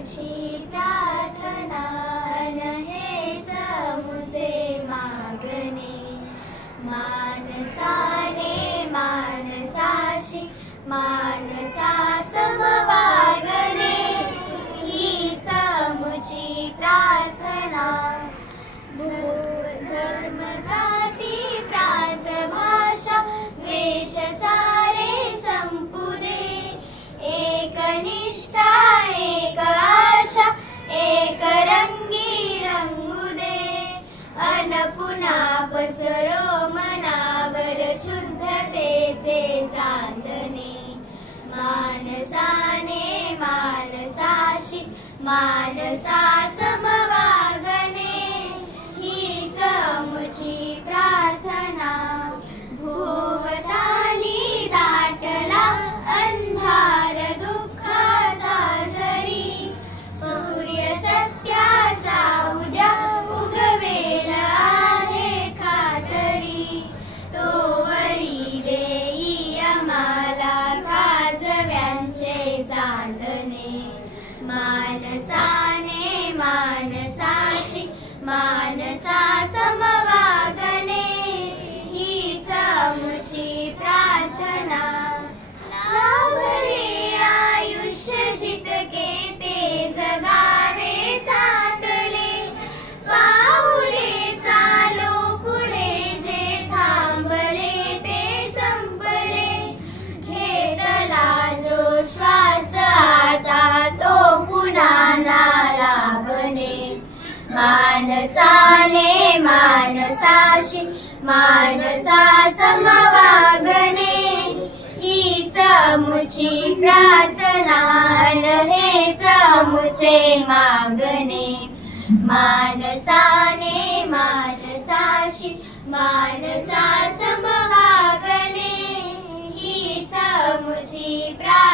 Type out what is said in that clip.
मुझी प्रार्थना हेच मुझे मागणे मानसाने मानसाशी मानसा समवागणे हीच मुझी प्रार्थना धर्म जाती प्रांत भाषा द्वेष सारे संपुदे एक निष्ठा एक आशा एक रंगी रंगुदे अन पुन्हा पसरो मनावर शुद्धतेचे चांदणे मानसाने मानसाशी मानसा समवागणे हीच मुझी प्रार्थना भोवताली दाटला अंधार दुःखाचा जरी सूर्य सत्याचा उद्या उगवेल आहे खातरी तोवरी देई आम्हाला काजव्यांचे चांदणे मानसाने मानसाशी मानसा समवागणे हीच मुझी प्रार्थना लाभले आयुष्य जितके ते जगावे चांगले पाऊले चालो पुढे जे थांबले ते संपले घेतला जो श्वास आता तो पुन्हा ना लाभले मानसाने मानसाशी मानसा समवागणे हीच मुझी प्रार्थना हेच मुझे मागणे मानसाने मानसाशी मानसा समवागणे हीच मुझी प्रार्थना